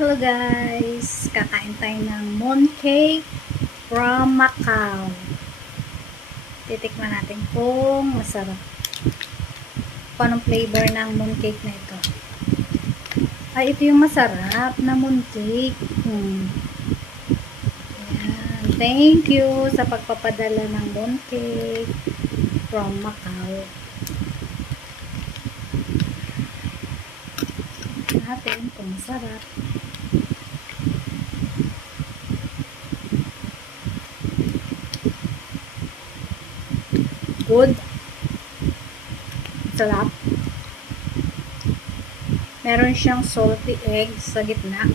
Hello guys! Kakain tayo ng mooncake from Macau. Titikman natin kung masarap. Kung anong flavor ng mooncake na ito. Ay, ito yung masarap na mooncake. Ayan. Thank you sa pagpapadala ng mooncake from Macau. Natin kung masarap. Good. Sarap. Meron siyang salty egg sa gitna.